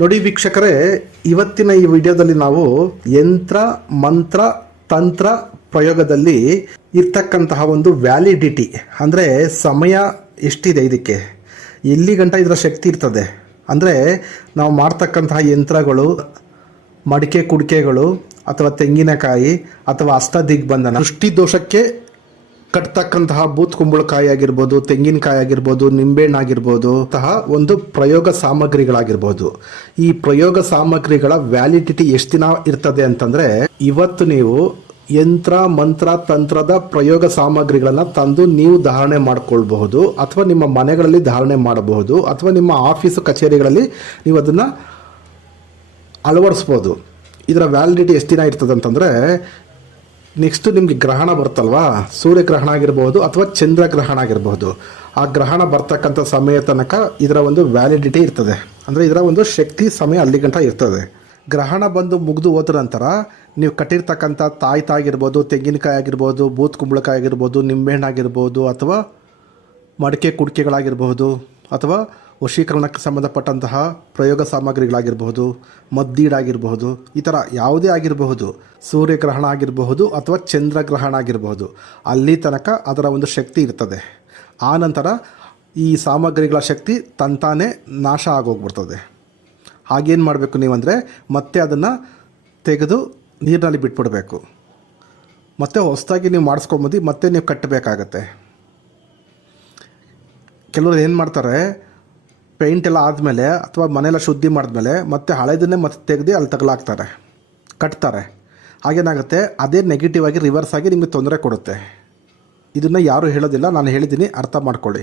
ನೋಡಿ ವೀಕ್ಷಕರೇ, ಇವತ್ತಿನ ಈ ವಿಡಿಯೋದಲ್ಲಿ ನಾವು ಯಂತ್ರ ಮಂತ್ರ ತಂತ್ರ ಪ್ರಯೋಗದಲ್ಲಿ ಇರ್ತಕ್ಕಂತಹ ಒಂದು ವ್ಯಾಲಿಡಿಟಿ ಅಂದರೆ ಸಮಯ ಎಷ್ಟಿದೆ, ಇದಕ್ಕೆ ಎಲ್ಲಿ ಗಂಟ ಇದರ ಶಕ್ತಿ ಇರ್ತದೆ, ಅಂದರೆ ನಾವು ಮಾಡ್ತಕ್ಕಂತಹ ಯಂತ್ರಗಳು, ಮಡಿಕೆ ಕುಡಿಕೆಗಳು ಅಥವಾ ತೆಂಗಿನಕಾಯಿ ಅಥವಾ ಅಷ್ಟದಿಗ್ಬಂಧನ, ದೃಷ್ಟಿ ದೋಷಕ್ಕೆ ಕಟ್ತಕ್ಕಂತಹ ಬೂತ್ ಕುಂಬಳಕಾಯಿ ಆಗಿರ್ಬೋದು, ತೆಂಗಿನಕಾಯಿ ಆಗಿರ್ಬೋದು, ನಿಂಬೆಹಣ್ಣು ಆಗಿರ್ಬೋದು, ಅಂತಹ ಒಂದು ಪ್ರಯೋಗ ಸಾಮಗ್ರಿಗಳಾಗಿರ್ಬೋದು. ಈ ಪ್ರಯೋಗ ಸಾಮಗ್ರಿಗಳ ವ್ಯಾಲಿಡಿಟಿ ಎಷ್ಟು ದಿನ ಇರ್ತದೆ ಅಂತಂದರೆ, ಇವತ್ತು ನೀವು ಯಂತ್ರ ಮಂತ್ರ ತಂತ್ರದ ಪ್ರಯೋಗ ಸಾಮಗ್ರಿಗಳನ್ನು ತಂದು ನೀವು ಧಾರಣೆ ಮಾಡ್ಕೊಳ್ಬಹುದು, ಅಥವಾ ನಿಮ್ಮ ಮನೆಗಳಲ್ಲಿ ಧಾರಣೆ ಮಾಡಬಹುದು, ಅಥವಾ ನಿಮ್ಮ ಆಫೀಸು ಕಚೇರಿಗಳಲ್ಲಿ ನೀವು ಅದನ್ನು ಅಳವಡಿಸ್ಬೋದು. ಇದರ ವ್ಯಾಲಿಡಿಟಿ ಎಷ್ಟು ದಿನ ಇರ್ತದೆ ಅಂತಂದರೆ, ನೆಕ್ಸ್ಟು ನಿಮಗೆ ಗ್ರಹಣ ಬರುತ್ತಲ್ವಾ, ಸೂರ್ಯಗ್ರಹಣ ಆಗಿರ್ಬೋದು ಅಥವಾ ಚಂದ್ರಗ್ರಹಣ ಆಗಿರ್ಬೋದು, ಆ ಗ್ರಹಣ ಬರ್ತಕ್ಕಂಥ ಸಮಯ ತನಕ ಇದರ ಒಂದು ವ್ಯಾಲಿಡಿಟಿ ಇರ್ತದೆ. ಅಂದರೆ ಇದರ ಒಂದು ಶಕ್ತಿ ಸಮಯ ಅಲ್ಲಿ ಗಂಟ ಇರ್ತದೆ. ಗ್ರಹಣ ಬಂದು ಮುಗಿದು ಹೋದ ನಂತರ ನೀವು ಕಟ್ಟಿರ್ತಕ್ಕಂಥ ತಾಯಿತಾಗಿರ್ಬೋದು, ತೆಂಗಿನಕಾಯಿ ಆಗಿರ್ಬೋದು, ಬೂತ್ ಕುಂಬಳಕಾಯಿ ಆಗಿರ್ಬೋದು, ನಿಂಬೆಹಣ್ಣು ಆಗಿರ್ಬೋದು, ಅಥವಾ ಮಡಿಕೆ ಕುಡಿಕೆಗಳಾಗಿರ್ಬೋದು, ಅಥವಾ ವಶೀಕರಣಕ್ಕೆ ಸಂಬಂಧಪಟ್ಟಂತಹ ಪ್ರಯೋಗ ಸಾಮಗ್ರಿಗಳಾಗಿರಬಹುದು, ಮದ್ದೀಡಾಗಿರಬಹುದು, ಈ ಥರ ಯಾವುದೇ ಆಗಿರಬಹುದು, ಸೂರ್ಯಗ್ರಹಣ ಆಗಿರಬಹುದು ಅಥವಾ ಚಂದ್ರಗ್ರಹಣ ಆಗಿರಬಹುದು, ಅಲ್ಲಿ ತನಕ ಅದರ ಒಂದು ಶಕ್ತಿ ಇರ್ತದೆ. ಆ ನಂತರ ಈ ಸಾಮಗ್ರಿಗಳ ಶಕ್ತಿ ತಂತಾನೇ ನಾಶ ಆಗೋಗ್ಬಿಡ್ತದೆ. ಹಾಗೇನು ಮಾಡಬೇಕು ನೀವಂದರೆ, ಮತ್ತೆ ಅದನ್ನು ತೆಗೆದು ನೀರಿನಲ್ಲಿ ಬಿಟ್ಬಿಡಬೇಕು. ಮತ್ತು ಹೊಸದಾಗಿ ನೀವು ಮಾಡಿಸ್ಕೊಂಬಂದು ಮತ್ತೆ ನೀವು ಕಟ್ಟಬೇಕಾಗತ್ತೆ. ಕೆಲವರು ಏನು ಮಾಡ್ತಾರೆ, ಪೇಂಟ್ ಎಲ್ಲ ಆದಮೇಲೆ ಅಥವಾ ಮನೆಯೆಲ್ಲ ಶುದ್ಧಿ ಮಾಡಿದ್ಮೇಲೆ ಮತ್ತೆ ಹಳೆದನ್ನೇ ಮತ್ತೆ ತೆಗೆದು ಅಲ್ಲಿ ತಗಲಾಕ್ತಾರೆ, ಕಟ್ತಾರೆ. ಹಾಗೇನಾಗುತ್ತೆ, ಅದೇ ನೆಗೆಟಿವ್ ಆಗಿ ರಿವರ್ಸ್ ಆಗಿ ನಿಮಗೆ ತೊಂದರೆ ಕೊಡುತ್ತೆ. ಇದನ್ನು ಯಾರೂ ಹೇಳೋದಿಲ್ಲ, ನಾನು ಹೇಳಿದ್ದೀನಿ, ಅರ್ಥ ಮಾಡ್ಕೊಳ್ಳಿ.